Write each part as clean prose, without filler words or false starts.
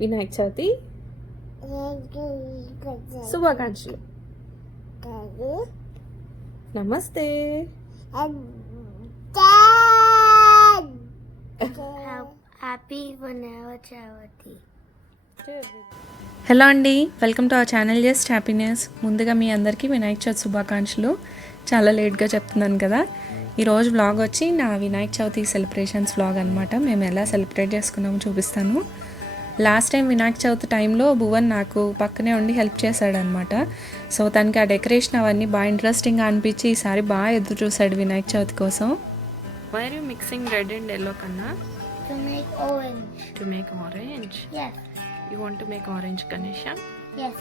వినాయక చవితి శుభాకాంక్షలు. నమస్తే. Happy Vinayaka Chavithi. Hello అండి, welcome to our channel just happiness. ముందుగా మీ అందరికీ వినాయక చవితి శుభాకాంక్షలు. చాలా లేట్గా చెప్తున్నాను కదా. ఈరోజు వ్లాగ్ వచ్చి నా వినాయక చవితి సెలబ్రేషన్స్ వ్లాగ్ అనమాట. మేము ఎలా సెలబ్రేట్ చేసుకున్నామో చూపిస్తాను. లాస్ట్ టైం వినాయక చవితి టైంలో భువన్ నాకు పక్కనే ఉండి హెల్ప్ చేశాడనమాట. సో తనకి ఆ డెకరేషన్ అవన్నీ బాగా ఇంట్రెస్టింగ్గా అనిపించి ఈసారి బాగా ఎదురు చూశాడు వినాయక చవితి కోసం. Why are you mixing red and yellow కన్నా? To make orange. To make orange? Yes. You want to make orange, Ganesha? Yes.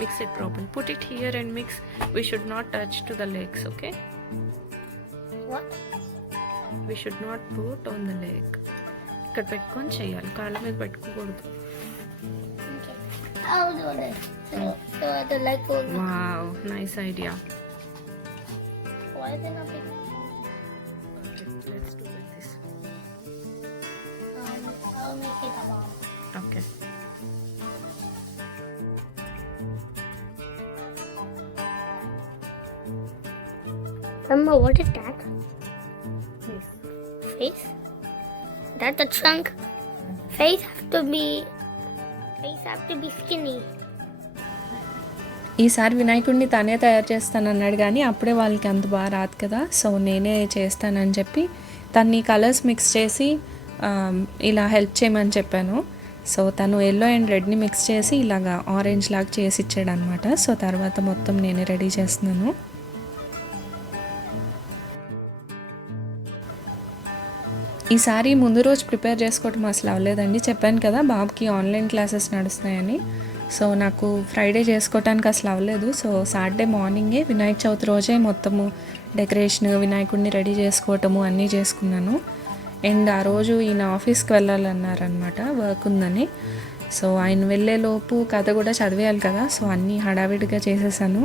Mix it properly. Put it here and mix. We should not touch to the legs, okay? What? We should not put on the leg. ఇక్కడ పెట్టుకొని చేయాలి, కాళ్ళ మీద పెట్టుకోకూడదు. Okay. I'll do this. So the leg will. Wow, nice idea. Why is it not big? Okay, let's do with this. I'll make it a ball. Okay. Remember, what is that? Yes. Face? That's the trunk. Face have to be skinny. ఈసారి వినాయకుడిని తనే తయారు చేస్తానన్నాడు, కానీ అప్పుడే వాళ్ళకి అంత బాగా రాదు కదా. సో నేనే చేస్తానని చెప్పి తన్ని కలర్స్ మిక్స్ చేసి ఇలా హెల్ప్ చేయమని చెప్పాను. సో తను ఎల్లో అండ్ రెడ్ని మిక్స్ చేసి ఇలాగా ఆరెంజ్ లాగా చేసి ఇచ్చాడు అనమాట. సో తర్వాత మొత్తం నేనే రెడీ చేస్తున్నాను. ఈసారి ముందు రోజు ప్రిపేర్ చేసుకోవటం అసలు అవ్వలేదండి. చెప్పాను కదా బాబుకి ఆన్లైన్ క్లాసెస్ నడుస్తున్నాయని. సో నాకు ఫ్రైడే చేసుకోవటానికి అసలు అవ్వలేదు. సో సాటర్డే మార్నింగే వినాయక చవితి రోజే మొత్తము డెకరేషన్ వినాయకుడిని రెడీ చేసుకోవటము అన్నీ చేసుకున్నాను. అండ్ ఆ రోజు ఈయన ఆఫీస్కి వెళ్ళాలన్నారనమాట, వర్క్ ఉందని. సో ఆయన వెళ్ళేలోపు కథ కూడా చదివేయాలి కదా. సో అన్నీ హడావిడిగా చేసేసాను.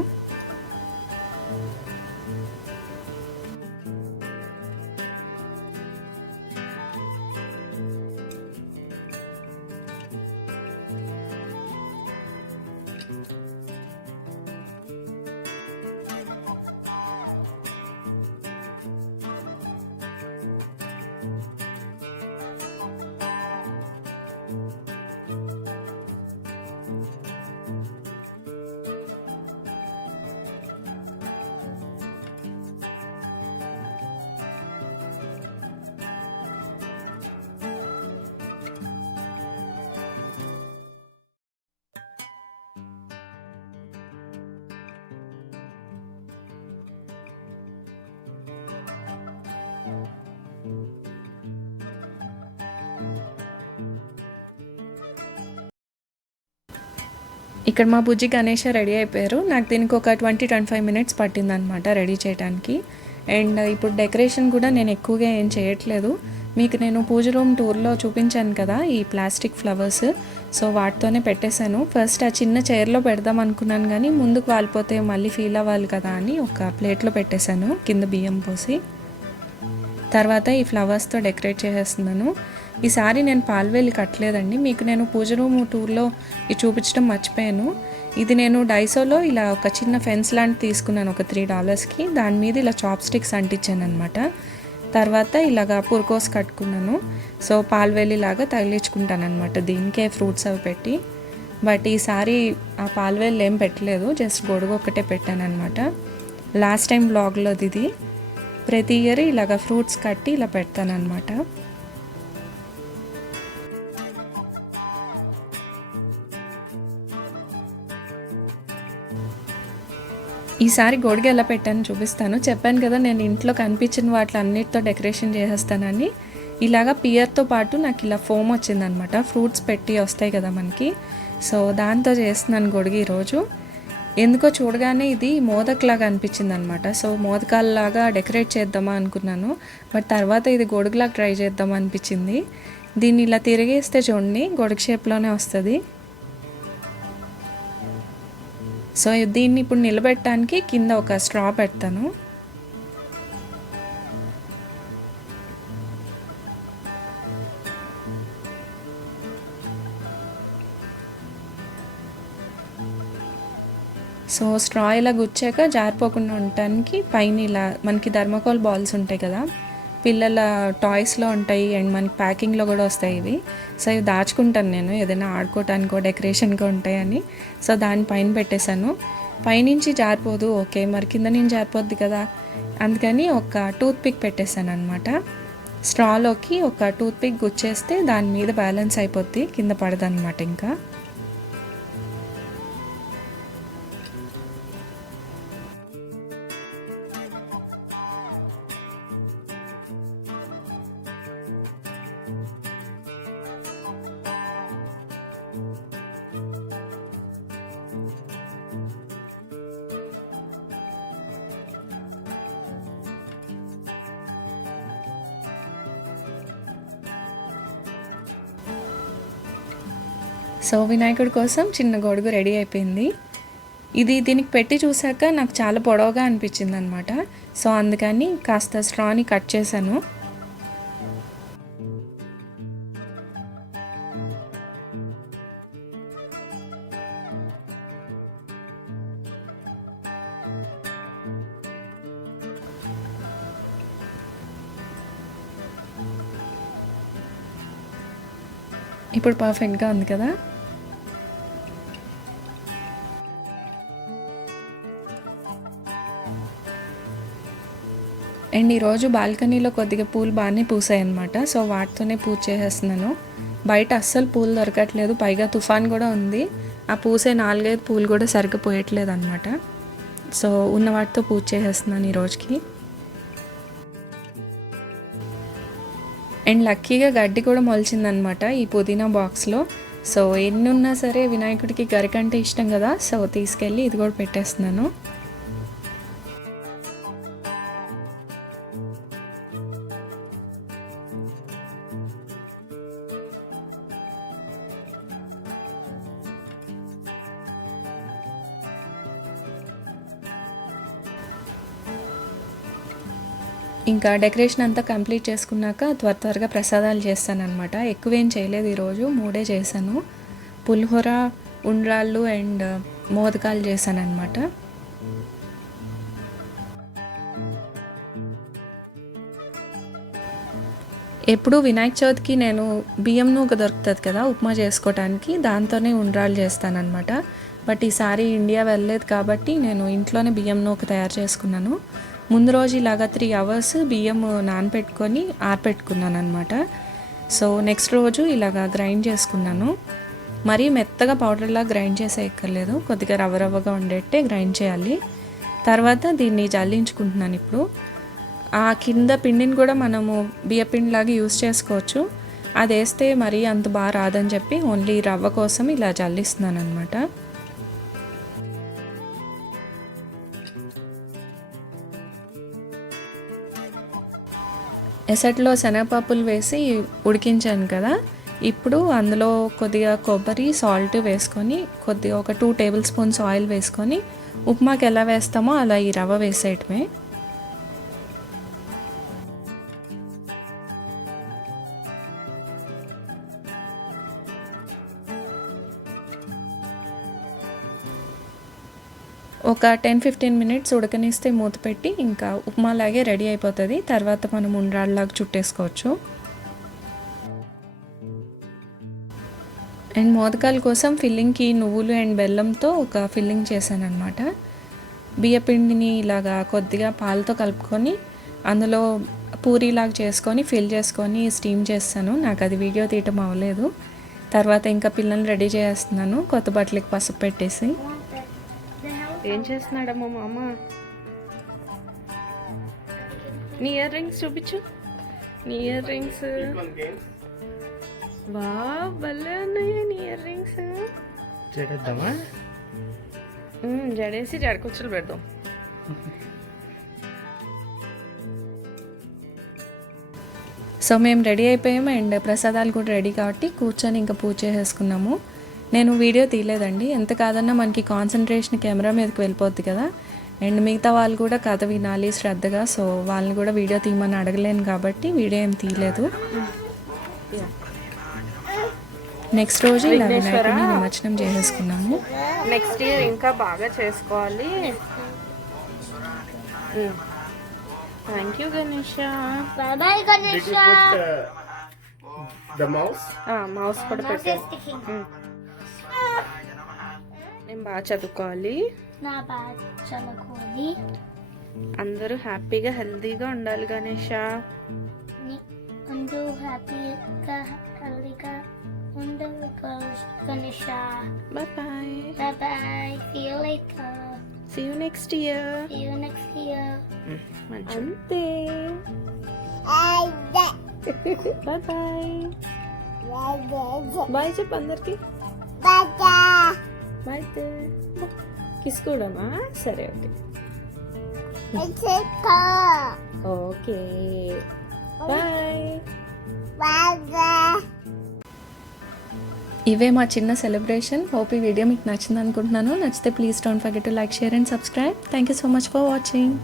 ఇక్కడ మా బుజ్జి గణేష రెడీ అయిపోయారు. నాకు దీనికి ఒక 20-25 మినిట్స్ పట్టిందనమాట రెడీ చేయడానికి. అండ్ ఇప్పుడు డెకరేషన్ కూడా నేను ఎక్కువగా ఏం చేయట్లేదు. మీకు నేను పూజ రూమ్ టూర్లో చూపించాను కదా ఈ ప్లాస్టిక్ ఫ్లవర్స్. సో వాటితోనే పెట్టేశాను. ఫస్ట్ ఆ చిన్న చైర్లో పెడదాం అనుకున్నాను, కానీ ముందుకు వాలిపోతే మళ్ళీ ఫీల్ అవ్వాలి కదా అని ఒక ప్లేట్లో పెట్టేశాను కింద బియ్యం పోసి. తర్వాత ఈ ఫ్లవర్స్తో డెకరేట్ చేసేస్తున్నాను. ఈసారి నేను పాల్వేలి కట్టలేదండి. మీకు నేను పూజ రూమ్ టూర్లో ఇది చూపించడం మర్చిపోయాను. ఇది నేను డైసోలో ఇలా ఒక చిన్న ఫెన్స్ లాంటి తీసుకున్నాను ఒక $3కి. దాని మీద ఇలా చాప్ స్టిక్స్ అంటించాను అనమాట. తర్వాత ఇలాగా పుర్కోస్ కట్టుకున్నాను. సో పాల్వేలి లాగా తగిలించుకుంటాను అనమాట దీనికే ఫ్రూట్స్ అవి పెట్టి. బట్ ఈసారి ఆ పాల్వేలు ఏం పెట్టలేదు, జస్ట్ గొడుగు ఒక్కటే పెట్టాను అనమాట. లాస్ట్ టైం బ్లాగ్లో ఇది. ప్రతి ఇయర్ ఇలాగ ఫ్రూట్స్ కట్టి ఇలా పెడతాను అనమాట. ఈసారి గొడుగు ఎలా పెట్టాను చూపిస్తాను. చెప్పాను కదా నేను ఇంట్లో కనిపించిన వాటిలన్నిటితో డెకరేషన్ చేసేస్తానని. ఇలాగా పియర్తో పాటు నాకు ఇలా ఫోమ్ వచ్చిందనమాట. ఫ్రూట్స్ పెట్టి వస్తాయి కదా మనకి. సో దాంతో చేస్తున్నాను గొడుగు ఈరోజు. ఎందుకో చూడగానే ఇది మోదక్లాగా అనిపించింది అనమాట. సో మోదకాలలాగా డెకరేట్ చేద్దామా అనుకున్నాను. బట్ తర్వాత ఇది గొడుగులాగా ట్రై చేద్దామా అనిపించింది. దీన్ని ఇలా తిరిగేస్తే చూడండి గొడుగు షేప్లోనే వస్తుంది. సో దీన్ని ఇప్పుడు నిలబెట్టడానికి కింద ఒక స్ట్రా పెడతాను. సో స్ట్రా ఇలా గుచ్చాక జారిపోకుండా ఉండటానికి పైన ఇలా మనకి థర్మాకోల్ బాల్స్ ఉంటాయి కదా, పిల్లల టాయ్స్లో ఉంటాయి అండ్ మనకి ప్యాకింగ్లో కూడా వస్తాయి ఇవి. సో ఇవి దాచుకుంటాను నేను ఏదైనా ఆడుకోవటానికో డెకరేషన్కో ఉంటాయని. సో దానిపైన పెట్టేశాను. పైనుంచి జారిపోదు, ఓకే, మరి కింద నుంచి జారిపోద్ది కదా, అందుకని ఒక టూత్ పిక్ పెట్టేశాను అనమాట. స్ట్రాలోకి ఒక టూత్ పిక్ గుచ్చేస్తే దాని మీద బ్యాలెన్స్ అయిపోద్ది, కింద పడదన్నమాట. ఇంకా సో వినాయకుడి కోసం చిన్న గొడుగు రెడీ అయిపోయింది. దీనికి పెట్టి చూసాక నాకు చాలా పొడవుగా అనిపించింది అనమాట. సో అందుకని కాస్త స్ట్రాని కట్ చేశాను. ఇప్పుడు పర్ఫెక్ట్గా ఉంది కదా. అండ్ ఈరోజు బాల్కనీలో కొద్దిగా పూలు బాగానే పూసాయి అనమాట. సో వాటితోనే పూజ చేసేస్తున్నాను. బయట అస్సలు పూలు దొరకట్లేదు, పైగా తుఫాన్ కూడా ఉంది. ఆ పూసే 4-5 పూలు కూడా సరిగ్గా పోయట్లేదు అనమాట. సో ఉన్న వాటితో పూజ చేసేస్తున్నాను ఈ రోజుకి. అండ్ లక్కీగా గడ్డి కూడా మొలిచిందనమాట ఈ పుదీనా బాక్స్లో. సో ఎన్ని ఉన్నా సరే వినాయకుడికి గరికంటే ఇష్టం కదా, సో తీసుకెళ్ళి ఇది కూడా పెట్టేస్తున్నాను. ఇంకా డెకరేషన్ అంతా కంప్లీట్ చేసుకున్నాక త్వరగా ప్రసాదాలు చేస్తానన్నమాట. ఎక్కువేం చేయలేదు, ఈరోజు 3 చేశాను. పులిహోర, ఉండ్రాళ్ళు అండ్ మోదకాలు చేశానన్నమాట. ఎప్పుడు వినాయక చవితికి నేను బియ్యం నూక దొరుకుతుంది కదా ఉప్మా చేసుకోవటానికి, దాంతోనే ఉండ్రాళ్ళు చేస్తానన్నమాట. బట్ ఈసారి ఇండియా వెళ్ళలేదు కాబట్టి నేను ఇంట్లోనే బియ్యం నూక తయారు చేసుకున్నాను. ముందు రోజు ఇలాగా 3 అవర్స్ బియ్యం నానపెట్టుకొని ఆరపెట్టుకున్నాను అనమాట. సో నెక్స్ట్ రోజు ఇలాగా గ్రైండ్ చేసుకున్నాను. మరీ మెత్తగా పౌడర్లా గ్రైండ్ చేసే ఎక్కర్లేదు, కొద్దిగా రవ్వగా ఉండేట్టే గ్రైండ్ చేయాలి. తర్వాత దీన్ని జల్లించుకుంటున్నాను. ఇప్పుడు ఆ కింద పిండిని కూడా మనము బియ్య పిండిలాగా యూస్ చేసుకోవచ్చు. అది వేస్తే మరీ అంత బాగా రాదని చెప్పి ఓన్లీ రవ్వ కోసం ఇలా జల్లిస్తున్నాను అనమాట. ఎసట్లో శనగపప్పులు వేసి ఉడికించాను కదా, ఇప్పుడు అందులో కొద్దిగా కొబ్బరి, సాల్ట్ వేసుకొని కొద్దిగా ఒక 2 టేబుల్ స్పూన్స్ ఆయిల్ వేసుకొని ఉప్మాకి ఎలా వేస్తామో అలా ఈ రవ్వ వేసేయటమే. ఒక 10-15 మినిట్స్ ఉడకనిస్తే మూత పెట్టి ఇంకా ఉప్మాలాగే రెడీ అయిపోతుంది. తర్వాత మనం ఉండ్రాళ్ళలాగా చుట్టేసుకోవచ్చు. అండ్ మోదకాల కోసం ఫిల్లింగ్కి నువ్వులు అండ్ బెల్లంతో ఒక ఫిల్లింగ్ చేశాను అనమాట. బియ్యపిండిని ఇలాగా కొద్దిగా పాలతో కలుపుకొని అందులో పూరీలాగా చేసుకొని ఫిల్ చేసుకొని స్టీమ్ చేస్తాను. నాకు అది వీడియో తీయటం అవ్వలేదు. తర్వాత ఇంకా పిల్లల్ని రెడీ చేస్తున్నాను, కొత్త బట్టలకి పసుపు పెట్టేసి. ఏం చేస్తున్నాడమ్మా మామ? నీ ఇయర్ రింగ్స్ చూపించు. నీ ఇయర్ రింగ్స్ వా భలే ఉన్నాయా నీ ఇయర్ రింగ్స్. జడేద్దామా? జడేసి జడకొచ్చులు పెడదాం. సో మేము రెడీ అయిపోయాము అండ్ ప్రసాదాలు కూడా రెడీ కాబట్టి కూర్చొని ఇంకా పూజ చేసేసుకున్నాము. నేను వీడియో తీయలేదండి, ఎంత కాదన్నా మనకి కాన్సన్ట్రేషన్ కెమెరా మీదకి వెళ్ళిపోద్ది కదా. అండ్ మిగతా వాళ్ళు కూడా కథ వినాలి శ్రద్ధగా, సో వాళ్ళని కూడా వీడియో తీయమని అడగలేను కాబట్టి వీడియో ఏం తీయలేదు. నెక్స్ట్ రోజు ఇలా విఘ్నేశ్వర. వినాయకుడిని నిమజ్జనం చేసేసుకున్నాము. నెక్స్ట్ ఇయర్ ఇంకా బాగా చేసుకోవాలి. Thank you Ganesha. Bye bye, Did you Ganesha. put the mouse? Mouse కూడా Mouse is పెట్టాను. sticking. నేను బాగా చదువుకోవాలి. నా బాగా చదువుకోవాలి. అందరూ హ్యాపీగా హెల్తీగా ఉండాలి గణేష. అందరూ హ్యాపీగా హెల్తీగా ఉండాలి Ganesha. Bye bye. Bye bye. See you later. See you next year. See you next year. అంతే. Bye bye. బాయ్ చెప్పు అందరికి. బాయ్ కిస్ కూడామా? సరే ఓకే ఓకే బాయ్. ఇవే మా చిన్న సెలబ్రేషన్. హోప్ ఈ వీడియో మీకు నచ్చింది అనుకుంటున్నాను. నచ్చితే please don't forget to like, share and subscribe. Thank you so much for watching.